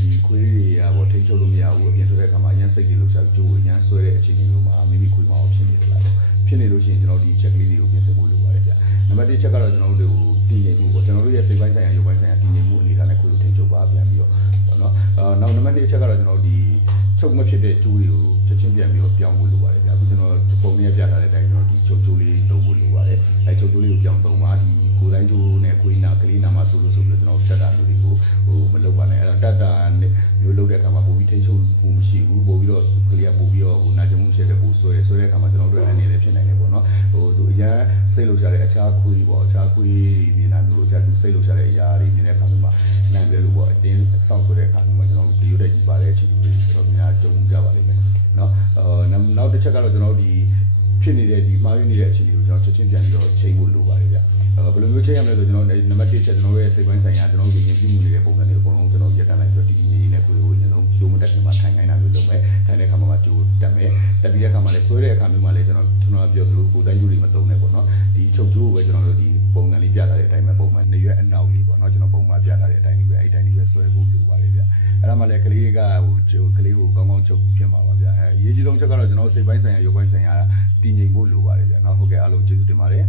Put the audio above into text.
ဒီခွေးတွေပေါ့ထိချုပ်လို့မရဘူးအပြင်ထွက်တဲ့အခါမှာအရန်စိတ်တွေလို့ရှာကြိုးအရန်ဆွဲတဲ့အချိန်မျိုးမှာမိမိခွေးမအောင်ဖြစ်နေတယ်လားဖြစ်နေလို့ရှိရင်ကျွန်တော်ဒီချက်ကလေးတွေကိုပြင်ဆင်ဖို့လိုပါတယ်ဗျနံပါတ်1ချက်ကတော့ကျွန်တော်တို့တည်ငြိမ်မှုပေါ့ကျွန်တော်တို့ရဲ့စိတ်ပိုင်းဆိုင်ရာရုပ်ပိုင်းဆိုင်ရာတည်ငြိမ်မှုအနေထားနဲ့ခွေးကိုထိချုပ်ပါပြန်ပြီးတော့ပေါ့နော်နောက်နံပါတ်2ချက်ကတော့ကျွန်တော်ဒီချုပ်မဖြစ်တဲ့ကျိုးတွေကိုချက်ချင်းပြန်ပြီးတော့ပြောင်းဖို့လိုပါတယ်ဗျအခုကျွန်တော်ပုံလေးပြထားတဲ့အတိုင်းကျွန်တော်ဒီချုပ်ကျိုးလေးသုံးဖို့လိုပါတယ်အဲချုပ်ကျိုးလေးကိုပြောင်းသုံးပါဒီကိုယ်တိုင်းကျိုးနဲ့ခွေးနာကလေးနာမှာဆိုလို့ကျွန်တော်တက်တာမျိုးတွေကိုမလုပ်ပါနဲ့အဲ့တော့တက်တာမျိုးလုပ်တဲ့အခါမှာပိုပြီးထိချုပ်မှုမရှိဘူးပို့ပြီးတော့ကလေးကပို့ပြီးတော့နာကျင်မှုရှိတဲ့ပို့ဆွဲတဲ့အခါမှာကျွန်တော်တို့အနေနဲ့ဖြစ်နိုင်တယ်ပေါ့နော်သူအရန်စိတ်လို့ရှာတဲ့အခြားခွေးပေါ့အခြားခွေးမြင်တာမျိုးအခြားသူစိတ်လို့ရှာတဲ့အရာတွေမြင်တဲ့အခါမှာနိုင်တယ်လို့ပေါ့အတင်းဆောက်ဆွဲတဲ့အခါမှာကျွန်တော်တို့ဒီရုပ်တဲ့ကြီးပါတဲ့အချိန်တွေတော်တော်များကြုံကြပါလိမ့်မယ်နော်နောက်တစ်ချက်ကတော့ကျွန်တော်တို့ဒီဖြစ်နေတဲ့ဒီမှားရင်းနေတဲ့အခြေအနေကိုကျွန်တော်ချက်ချင်းပြန်ပြီးတော့ချိန်ဖို့လိုပါတယ်ဗျဘယ်လိုမျိုးချိန်ရမလဲဆိုကျွန်တော်နံပါတ်1ချက်ကျွန်တော်ရဲ့စိတ်ပိုင်းဆိုင်ရာကျွန်တော်တို့ပြင်ပြမှုနေတဲ့ပုံစံတွေအကုန်လုံးကျွန်တော်ရက်တန်းလိုက်ပြီးတော့ဒီနေနဲ့ကိုယ်ကိုအရင်ဆုံးကျိုးမတက်ခင်မှာထိုင်နိုင်တာမျိုးလုပ်မယ်ထိုင်တဲ့အခါမှာကျိုးတက်မယ်တက်ပြီးတဲ့အခါမှာလည်းဆွဲတဲ့အခါမျိုးမှာလည်းကျွန်တော်ပြောသလိုကိုယ်တိုင်းကျိုးတွေမသုံးနဲ့ပေါ့နော်ဒီချုပ်ကျိုးကိုပဲကျွန်တော်တို့ဒီပုံစံလေးပြထားတဲ့အတိုင်းပဲပုံမှန်နေရွက်အနောက်လေးပေါ့နော်ကျွန်တော်ပုံမှန်ပြထားတဲ့အတိုင်းလေးပဲအဲ့တိုင်းလေးပဲဆွဲဖို့လိုပါတယ်ဗျအဲ့ဒါမှလည်းကလေးကကလေးကိုကောင်းကောင်းချုပ်ဖြစ်မှာပါဗျအရေးကြီးဆုံးချက်ကတော့ကျွန်တော်စိတ်ပိုင်းဆိုင်ရာရုပ်ပိုင်းဆိုင်ရာတည်ငြိမ်ဖို့လိုပါတယ်ဗျနော်ဟုတ်ကဲ့အားလုံးကျေးဇူးတင်ပါတယ်